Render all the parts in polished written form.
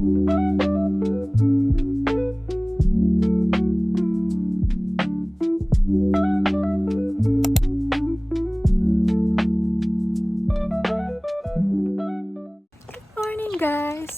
Guys,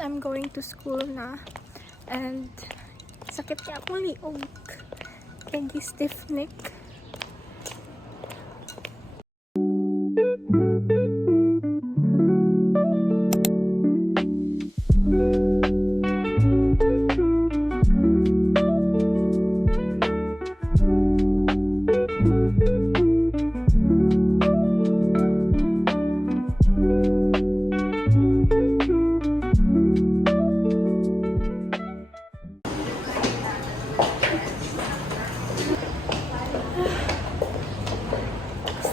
I'm going to school na and sakit kaya akong liog kaya stiff neck.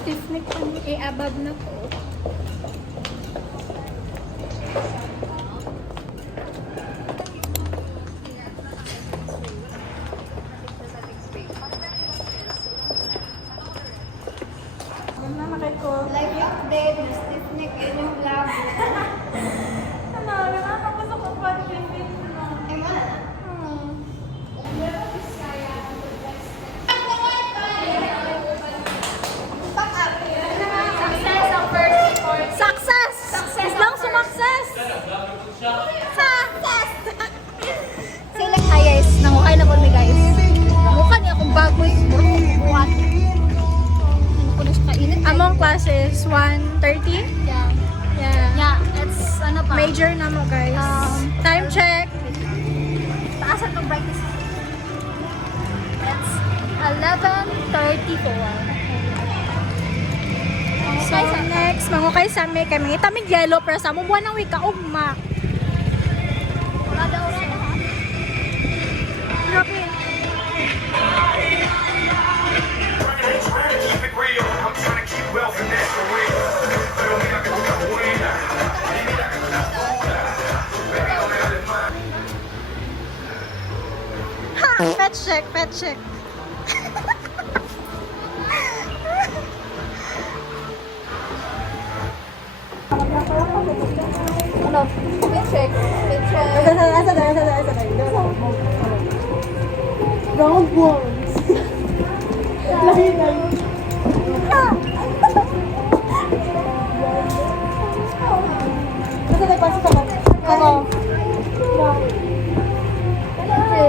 Stiff neck pa ni abab na ko. Ganda makay ko. Like update, stiff neck in yung vlog. Ano, nakakapasok ko pa din dito na. Ay, wala na. Success! Success lang sumakses! Success! Sila hi guys, nangukay na po ni guys. Mukha niya akong bagoy. Buwan. Ano ko na siya kainit? Among classes 1:30. Yeah. Yeah. Yeah, it's ano pa? Major na mo guys. Time check. Taasan itong brightness. It's 11:34. So next, mangukay sa may kami. Itamig yellow pero sa mong buwan ng wika ugma. Wala daw na ha? Grabe. Ha! Pet check, pet check. Ano? Paycheck. Paycheck. Round ones. Lahi-lahi. Nasa tayo pasok ako. Ako.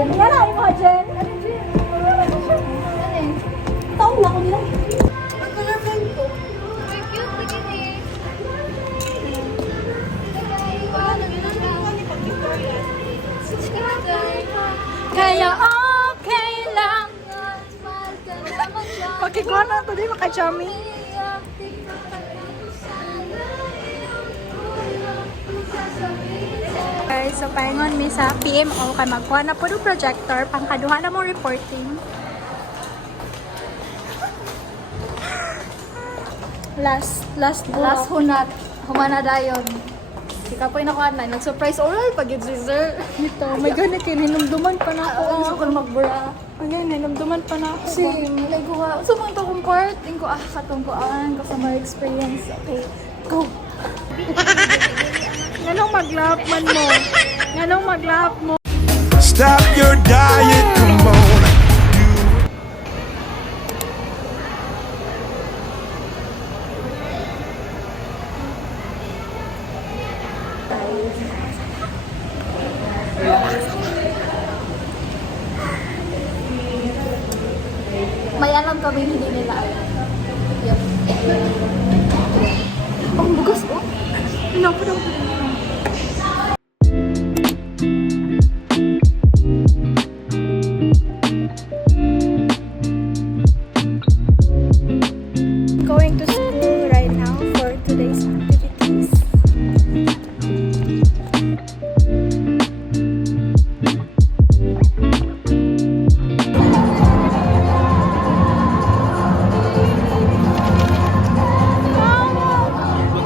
Wala, imagine. Taong na ako nila. Kaya okay lang. Pagkikuha na ito, di makachami. Guys, so paingon mi sa PMO kay magkuha na po ng projector pangkaduha na mo reporting. Last hunat. Humana dayon. Ikaw po yung nakuha na. Nag-surprise oral pag yun si sir. Ito, may ganit kayo, ninumduman pa na ako. Gusto ko na magbura. Ayan, ninumduman pa na ako. Kasi, malay ko ha. So, mga itong part. Tingin ko, katungkuan. Customer experience. Okay, go. Nganong mag-lap man mo? Nganong mag-lap mo? Stop your diet, come on. May alam kami hindi nila alam. Yep. Ang bugas ko. Ano po daw? Going to school right now for today's activities.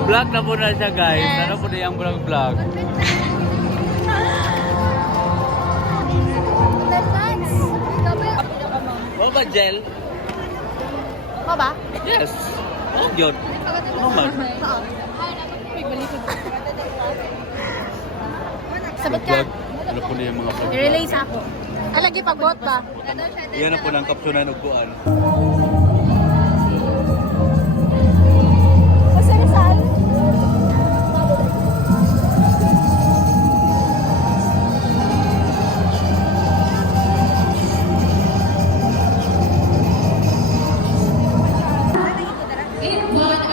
Vlog na po na siya guys. Ano po na yung vlog? Ano ba gel? Mo ba? Yes. Oh, yun. Ano man? Sabot ka. Vlog. Ano po na yung mga vlog? I-relay sa ako. Alagi pagbot ba? Yan na po ng kapsunan ugbuan. Masarasal?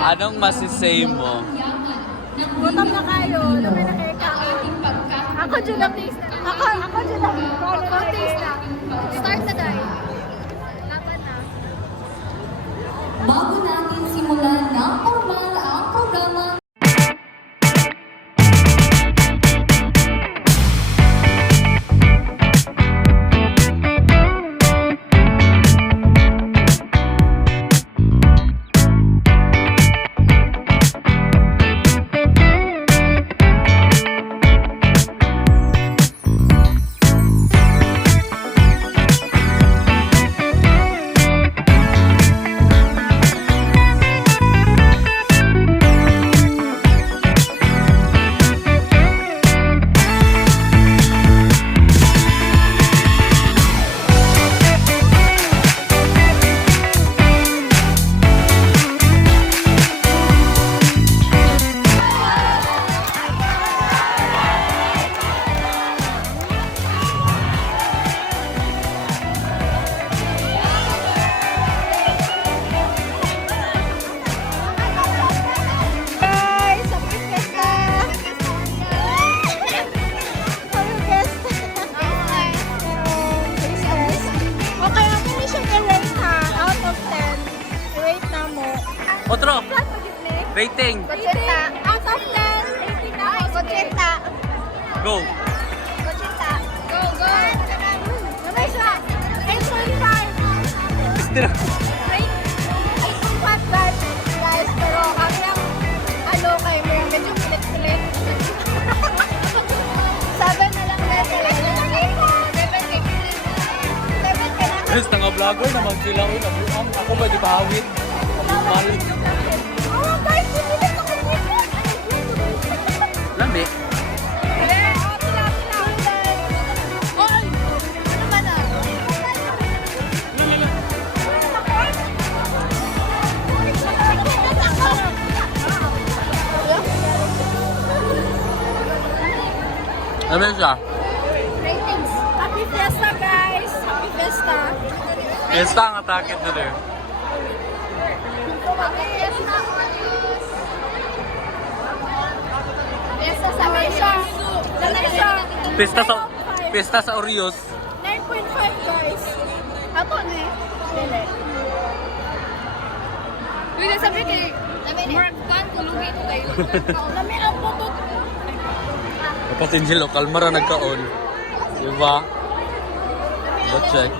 Anong masisay mo? Gutom na kayo. Lumay na kayo kaon. Ako dyan lang. Ako dyan lang. Taste na. Start na tayo. Laban na. Bago natin simulan ng formal ang programa. Guys, happy fiesta! Happy fiesta! Christmas. Okay, ako ni siya ka-rate ha. Out of 10. Rate na mo. Otro! Flat pa din eh. Rating! Kocheta. Out of 10. Rating na ako. Kocheta. Go! Kocheta. Go, go. Namay siya. 8.5. Still. Rate 8.5 guys. Pero hanggang ano kayo, medyo kulit-kulit. 7 na lang natin. 7 ka na. Chris, tanga vlogger naman sila. Uy, nabuang. Ako ba di bahawin? Mahal. Oh, guys, bumili ako dito. Lami. Oy! Ano ba na? Ano siya? Ratings. Happy Fiesta, guys! Happy Fiesta! Fiesta ang atake doon eh. Happy Fiesta! Fiesta sa Malaysia! Malaysia! Fiesta sa Orios. 9.5, guys! Ato na eh. Dili. Uy, nasabi kay Mark Tan, kulugi ko kayo. Lami ang putot. Tapos Angel, kalma ra nagkaon. Diba? Go check.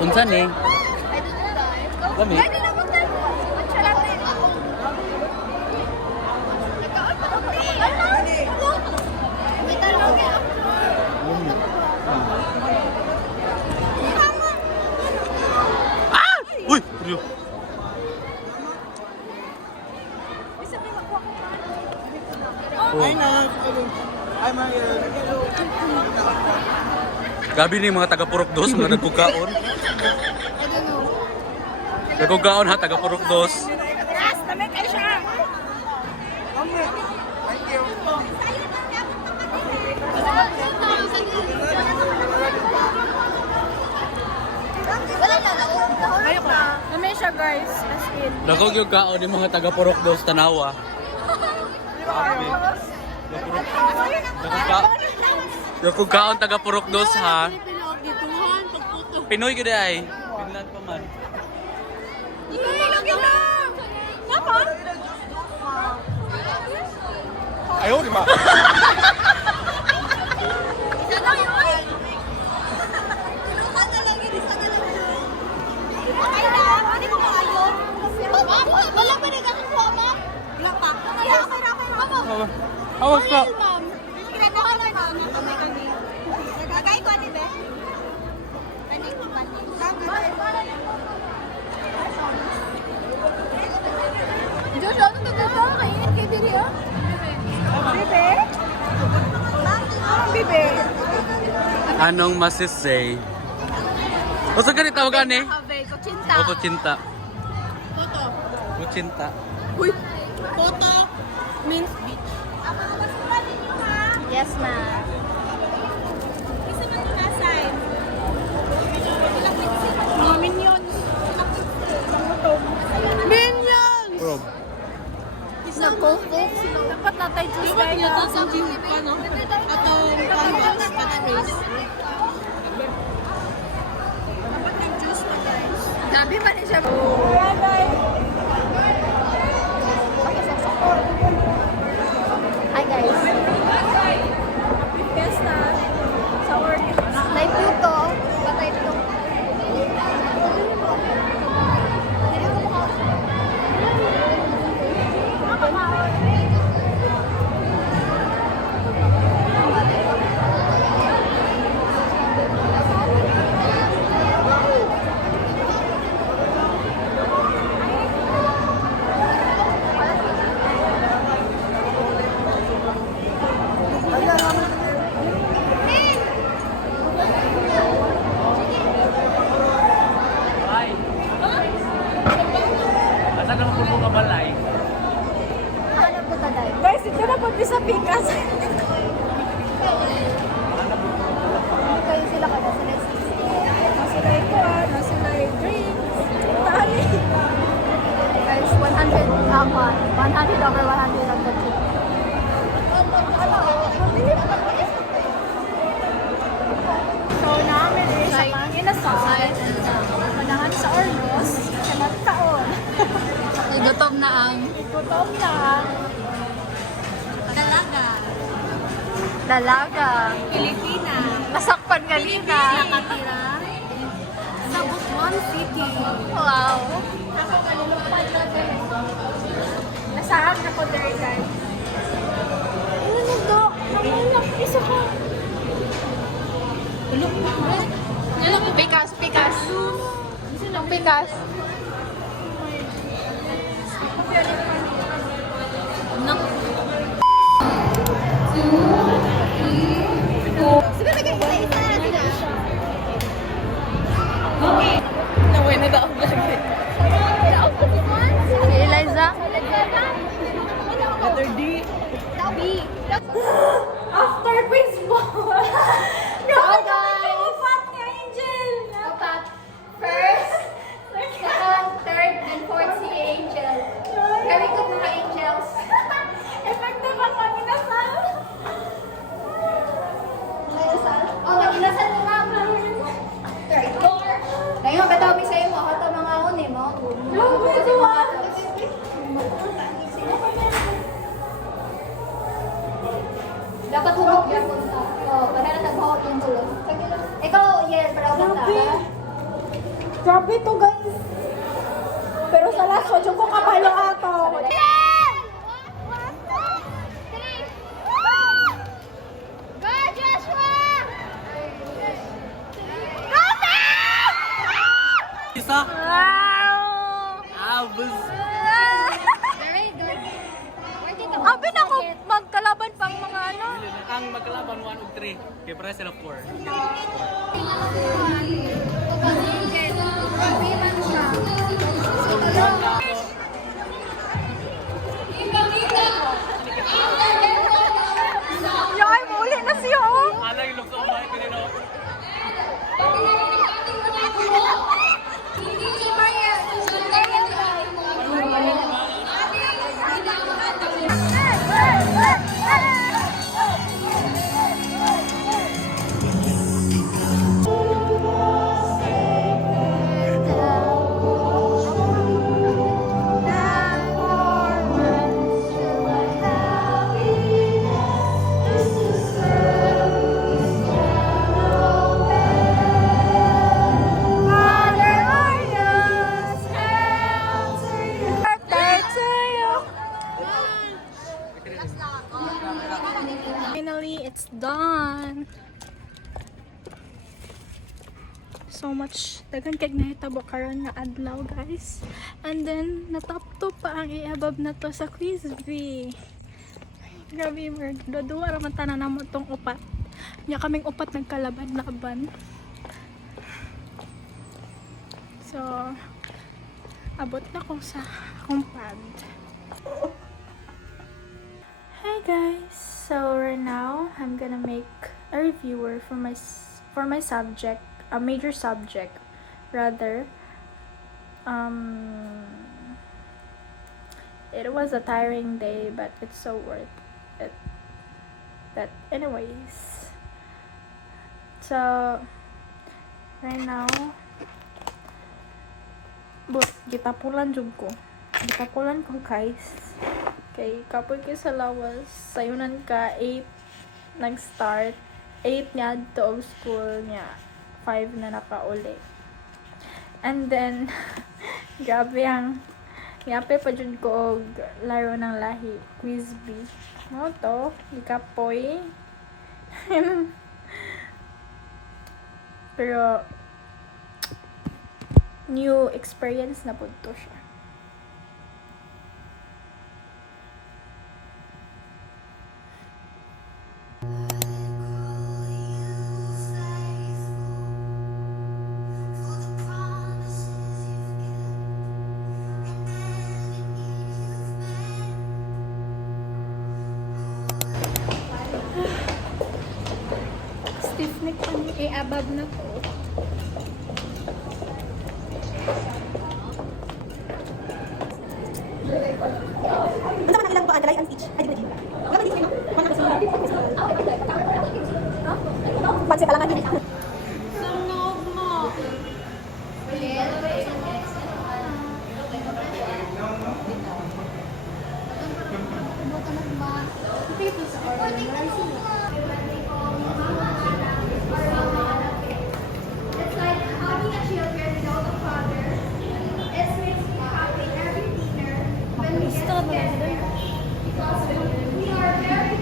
Unsa ni? Lami. Ah! Uy! Rio. Gabi ni mga taga-Purok Dos, mga nagkukaon. Nagkukaon ha, taga-Purok Dos. Yes, lami kayo siya! Ayok na. Lami siya, guys. As in. Nakog yung kaon ng mga taga-Purok Dos, Tanawa. Nakog kaon taga-Purok Dos ha. Pinoy ka ay. Finland pa man. Ayaw, di ba? Wala pa rin kang kuha, wala pa. Awas ka. Kinagawa na kami kami. Nagagay ko ni Be. Kaning ko pa ni. Diyos, ano ka dito? Kainit kay Diri, oh. Anong masisay? O sa ganit tawagan eh? Have kutsinta. O kuchinta. Photo. Kuchinta. Uy! Photo means beach. Yes, ma'am. Mga minions. Minions! Prob. Nag-coke. Dapat natay juice tayo. Dapat sa gym pa, no? Atong canvas, catchphrase. Dapat nag-juice na, guys. Gabi man siya. Hi, guys. Happy Fiesta sa orchids. Live Pluto. Batay ito. Ay! Asa ka po ka balay? Hanap ko taday. Guys, ito na po sa pikas. Kayo sila kada sila. Nasila ito nasila drinks. Tali. Guys, 100 ako. 100 over 100 ang budget. So, namin sa pangin na sa manahan sa Ornos. Sa taon. Gutom na ang Gutom na. dalaga. Pilipina. Nasakpan kanina. Nakatira sa Butuan City. Wow. Ako kalulupad na din. Nasahan na ko there, guys. Ano na, Dok? Namulak. Isa ka. Pikas, pikas. Pikas. Si Eliza. After quiz mo. Hi, guys. Upat ni Angel. Apat. First, second, third, and fourth si Angel. Very good mga angels. Effective ang panginasal. Oh, nag-inasal mo nga. Third floor. Ngayon, bataw mi sa'yo mo. Hata mga uni mo. Grabe, diba? Dapat hulog yan punta. Oh, baka na nagbahot yung tulog. Ikaw, yes, para punta. Grabe. Grabe to, guys. Pero sa last one, yung ko kapalo ato. Isa? Wow! Abus! Very good. Abi na ko magkalaban pang mga ano. Ang magkalaban 1 ug 3. Kay para sila 4. Yay, muli na siya, oh. Alay look so bye kanino. Finally, it's done. So much daghan kay nahitabo karon nga adlaw, guys. And then natapto pa ang iabab na to sa quiz bee. Grabe, mer. Dua ra man tanan namo tong upat. Niya kaming upat nagkalaban-laban. So, abot na ko sa akong pad. Hi guys! So right now, I'm gonna make a reviewer for my subject, a major subject rather. It was a tiring day, but it's so worth it. But anyways, so right now, but gitapulan jud ko. Gitapulan ko guys. Okay, kapoy ko sa lawas. Sayunan ka 8 nag-start. 8 niya to of school niya. 5 na nakauli. And then grabe pa jud ko og laro ng lahi, quiz bee. Mo to, gikapoy. Pero new experience na pud to siya. Stiff neck pang i-abab na to. It's like having a children without a father. It makes me happy every dinner when we get together. Because we are very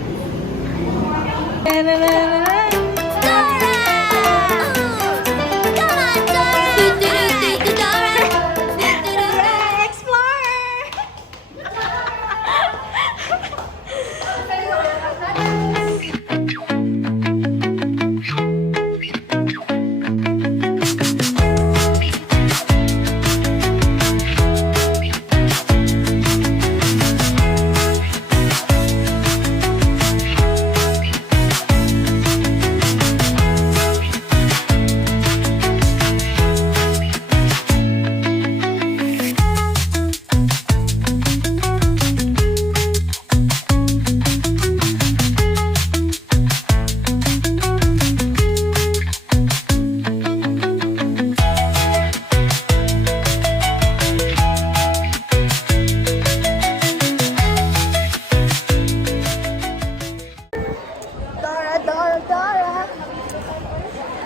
Dora.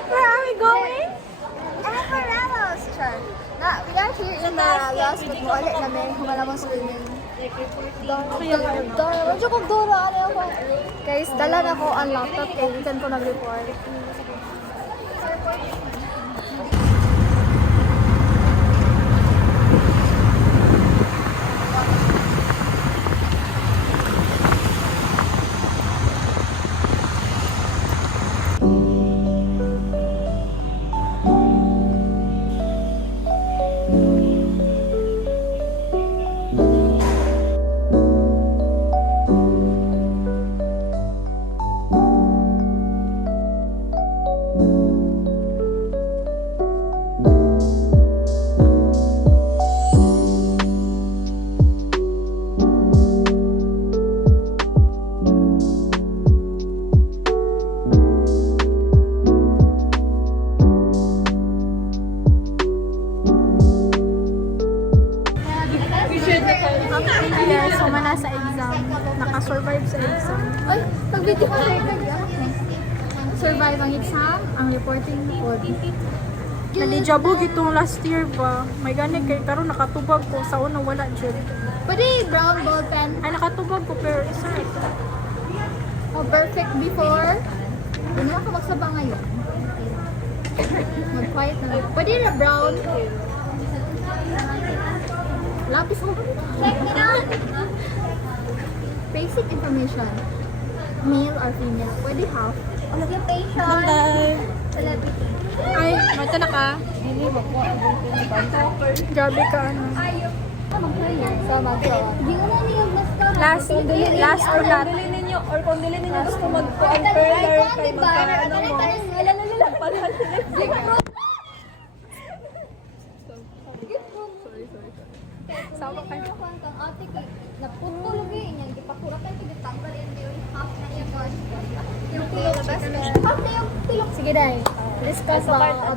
Where are we going? Emiratos. Sure. We are here in Emiratos, but mo ulit namin humalamang swimming. Dora. Medyo kong Dora. Ano ako? Guys, dala na ko ang laptop kaya ikan ko nag-report. Yes, sumana sa exam. Naka-survive sa exam. Ay, pag-video ko survive ang exam, ang reporting po. Nalijabu gitong last year ba. May gani kay karon nakatubag ko sa una wala jud. Pwede brown ball pen. Ay nakatubag ko pero isa ito. Oh, perfect before. Hindi naman ka magsaba ngayon. Mag-quiet na lang. Pwede na brown. Lapis mo. Check me out. Basic information. Male or female. Pwede half. Occupation. Celebrity. Ay, mata na ka. Grabe ka, ano. So, mag-draw. Last or not. Kung dili ninyo gusto mag-co-unfurler kay magkaano mo. Sawa ka. Ang ate kay naputol gyud niya gipakuratan kay ditanggal yan yung half na yung one. Yung pilok half na yung pilok. Sige dai. Discuss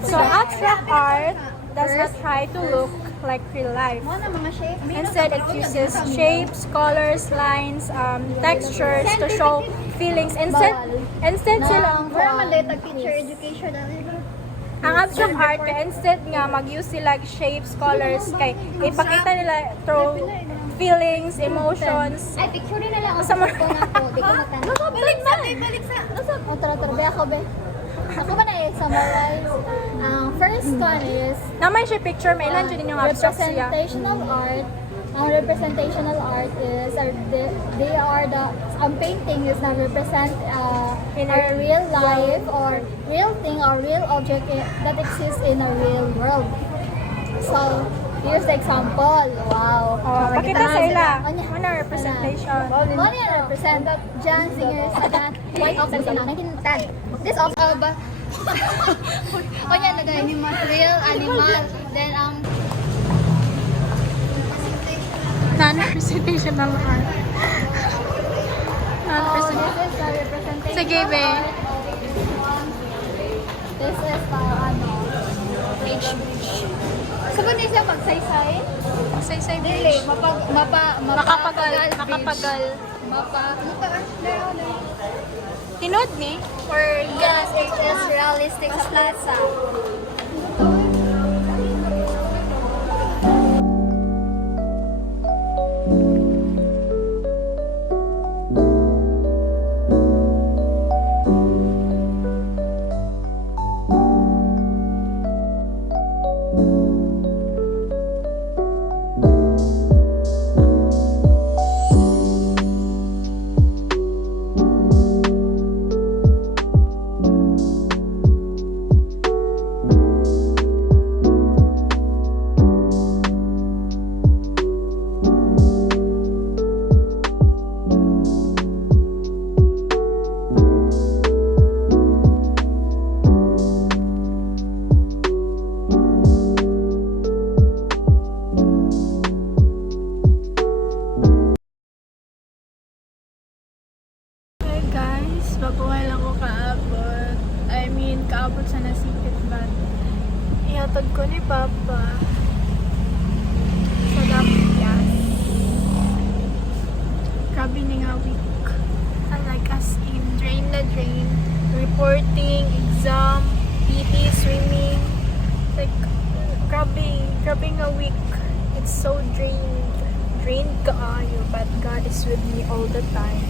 So, abstract art does not try to look like real life. mo na mga shape. Instead, it uses shapes, colors, lines, textures to show feelings. Instead sila, Wala man dai tag teacher education ang abstract art, kaya instead nga mag-use sila shapes, colors, kay ipakita nila through feelings, emotions. Ay, picture na lang. Sa Sa mga- ko na po. Di ko matanda. Balik sa. Oh, tara. Be ako, be. Ako ba na i-summarize? Ang first one is Naman siya picture, may ilan dyan yung abstract siya. representational art. Ang representational art is they are the painting is na represent In a real life or real thing or real object that exists in a real world. So, here's the example. Wow. Pakita sa ila. Ano? Ano representation? Ano yan represent? John Singer sa White Ox sa 1910. This of ba? O yan, real animal. Then, Non-representational art. this is the representation. Sige, be. This is So, kung di siya magsaysay? Say Dili, Makapagal. Tinod ni? Or Yes, it is realistic sa plaza. Hi guys, baguhay lang ko kaabot. Kaabot sa nasipit ba? Ihatod ko ni Papa sa Dapias. Grabe ni nga week. Like as in, drain na drain. Reporting, exam, PT, swimming. Like, grabe nga week. It's so drained. Drained kaayo, but God is with me all the time.